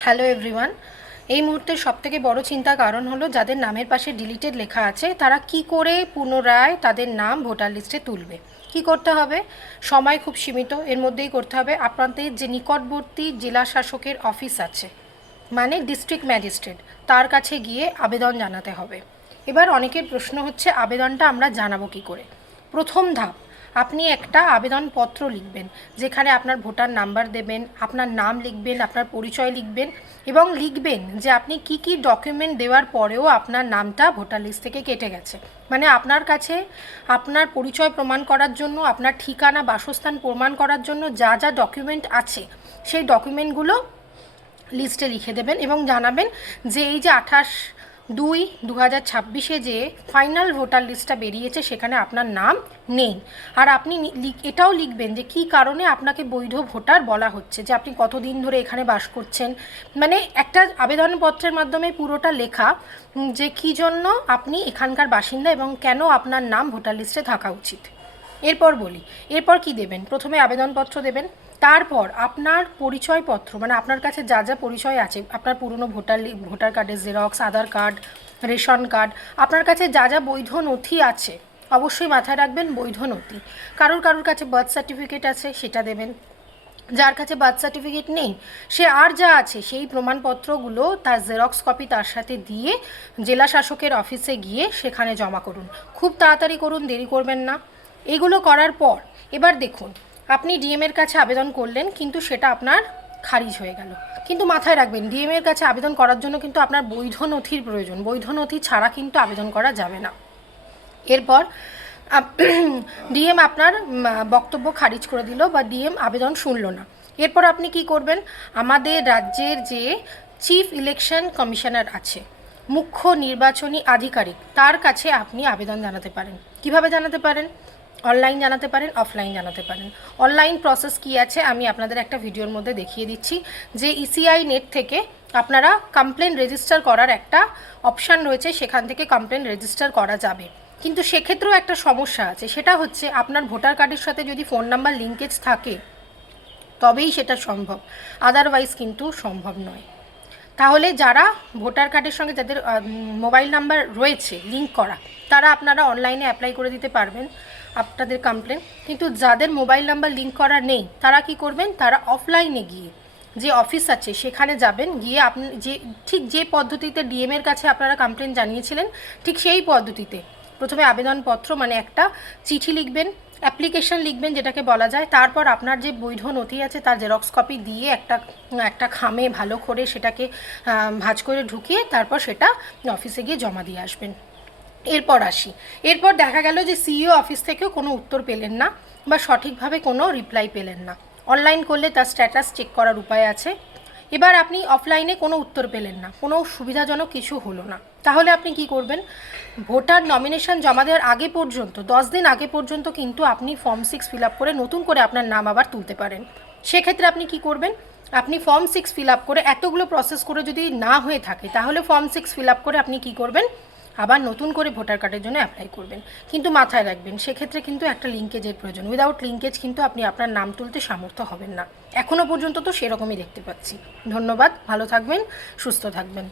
Hello everyone. এই মুহূর্তের সবথেকে বড় চিন্তার কারণ হলো যাদের নামের পাশে ডিলিটেড লেখা আছে তারা কি করে পুনরায় তাদের নাম ভোটার লিস্টে তুলবে। কি করতে হবে? সময় খুব সীমিত, এর মধ্যেই করতে হবে। আপনাদের যে নিকটবর্তী জেলা শাসকের অফিস আছে, মানে ডিস্ট্রিক্ট ম্যাজিস্ট্রেট, তার কাছে গিয়ে আবেদন জানাতে হবে। এবার অনেকের প্রশ্ন হচ্ছে আবেদনটা আমরা জানাবো কী করে। প্রথম ধাপ, আপনি একটা আবেদনপত্র লিখবেন, যেখানে আপনার ভোটার নাম্বার দেবেন, আপনার নাম লিখবেন, আপনার পরিচয় লিখবেন এবং লিখবেন যে আপনি কি কি ডকুমেন্ট দেওয়ার পরেও আপনার নামটা ভোটার লিস্ট থেকে কেটে গেছে। মানে আপনার কাছে আপনার পরিচয় প্রমাণ করার জন্য, আপনার ঠিকানা বাসস্থান প্রমাণ করার জন্য যা যা ডকুমেন্ট আছে সেই ডকুমেন্টগুলো লিস্টে লিখে দেবেন এবং জানাবেন যে এই যে 28/2/2026 যে ফাইনাল ভোটার লিস্টটা বেরিয়েছে সেখানে আপনার নাম নেই। আর আপনি এটাও লিখবেন যে কী কারণে আপনাকে বৈধ ভোটার বলা হচ্ছে, যে আপনি কতদিন ধরে এখানে বাস করছেন। মানে একটা আবেদনপত্রের মাধ্যমে পুরোটা লেখা যে কী জন্য আপনি এখানকার বাসিন্দা এবং কেন আপনার নাম ভোটার লিস্টে থাকা উচিত। এরপর বলি, এরপর কি দেবেন? প্রথমে আবেদনপত্র দেবেন, তারপর আপনার পরিচয়পত্র, মানে আপনার কাছে যা যা পরিচয় আছে, আপনার পুরনো ভোটার কার্ডের জেরক্স, আধার কার্ড, রেশন কার্ড, আপনার কাছে যা যা বৈধ নথি আছে, অবশ্যই মাথায় রাখবেন বৈধ নথি। কারোর কাছে বার্থ সার্টিফিকেট আছে, সেটা দেবেন। যার কাছে বার্থ সার্টিফিকেট নেই সে আর যা আছে সেই প্রমাণপত্রগুলো তার জেরক্স কপি তার সাথে দিয়ে জেলা শাসকের অফিসে গিয়ে সেখানে জমা করুন। খুব তাড়াতাড়ি করুন, দেরি করবেন না। এগুলো করার পর এবার দেখুন, আপনি ডিএমের কাছে আবেদন করলেন কিন্তু সেটা আপনার খারিজ হয়ে গেল। কিন্তু মাথায় রাখবেন, ডিএমের কাছে আবেদন করার জন্য কিন্তু আপনার বৈধ নথির প্রয়োজন। বৈধ নথি ছাড়া কিন্তু আবেদন করা যাবে না। এরপর ডিএম আপনার বক্তব্য খারিজ করে দিল বা ডিএম আবেদন শুনল না। এরপর আপনি কি করবেন? আমাদের রাজ্যের যে চিফ ইলেকশন কমিশনার আছে, মুখ্য নির্বাচনী আধিকারিক, তার কাছে আপনি আবেদন জানাতে পারেন। কিভাবে জানাতে পারেন? অনলাইন জানাতে পারেন, অফলাইন জানাতে পারেন। অনলাইন প্রসেস কি আছে আমি আপনাদের একটা ভিডিওর মধ্যে দেখিয়ে দিচ্ছি, যে ইসিআই নেট থেকে আপনারা কমপ্লেন রেজিস্টার করার একটা অপশান রয়েছে, সেখান থেকে কমপ্লেন রেজিস্টার করা যাবে। কিন্তু সেক্ষেত্রেও একটা সমস্যা আছে, সেটা হচ্ছে আপনার ভোটার কার্ডের সাথে যদি ফোন নাম্বার লিঙ্কেজ থাকে তবেই সেটা সম্ভব, আদারওয়াইজ কিন্তু সম্ভব নয়। তাহলে যারা ভোটার কার্ডের সঙ্গে যাদের মোবাইল নাম্বার রয়েছে লিঙ্ক করা, তারা আপনারা অনলাইনে অ্যাপ্লাই করে দিতে পারবেন আপনাদের কমপ্লেন। কিন্তু যাদের মোবাইল নাম্বার লিঙ্ক করা নেই তারা কি করবেন? তারা অফলাইনে গিয়ে যে অফিস আছে সেখানে যাবেন, গিয়ে আপনি ঠিক যে পদ্ধতিতে ডিএমের কাছে আপনারা কমপ্লেন জানিয়েছিলেন ঠিক সেই পদ্ধতিতে প্রথমে আবেদনপত্র মানে একটা চিঠি লিখবেন, অ্যাপ্লিকেশন লিখবেন যেটাকে বলা যায়। তারপর আপনার যে বৈধ নথি আছে তার জেরক্স কপি দিয়ে একটা খামে ভালো করে সেটাকে ভাঁজ করে ঢুকিয়ে তারপর সেটা অফিসে গিয়ে জমা দিয়ে আসবেন। এরপর দেখা গেল যে সিইও অফিস থেকেও কোনো উত্তর পেলেন না বা সঠিকভাবে কোনো রিপ্লাই পেলেন না। অনলাইন করলে তার স্ট্যাটাস চেক করার উপায় আছে। এবার আপনি অফলাইনে কোনো উত্তর পেলেন না, কোনো সুবিধাজনক কিছু হলো না, তাহলে আপনি কি করবেন? ভোটার নমিনেশন জমা দেওয়ার আগে পর্যন্ত 10 দিন আগে পর্যন্ত কিন্তু আপনি ফর্ম 6 ফিল আপ করে নতুন করে আপনার নাম আবার তুলতে পারেন। সেক্ষেত্রে আপনি কি করবেন? আপনি ফর্ম 6 ফিল আপ করে এতগুলো প্রসেস করে যদি না হয়ে থাকে তাহলে ফর্ম 6 ফিল আপ করে আপনি কি করবেন? আবার নতুন করে ভোটার কার্ডের জন্য অ্যাপ্লাই করবেন। কিন্তু মাথায় রাখবেন সেক্ষেত্রে কিন্তু একটা লিঙ্কেজের প্রয়োজন। উইদাউট লিঙ্কেজ কিন্তু আপনি আপনার নাম তুলতে সামর্থ্য হবেন না। এখনও পর্যন্ত তো সেরকমই দেখতে পাচ্ছি। ধন্যবাদ, ভালো থাকবেন, সুস্থ থাকবেন।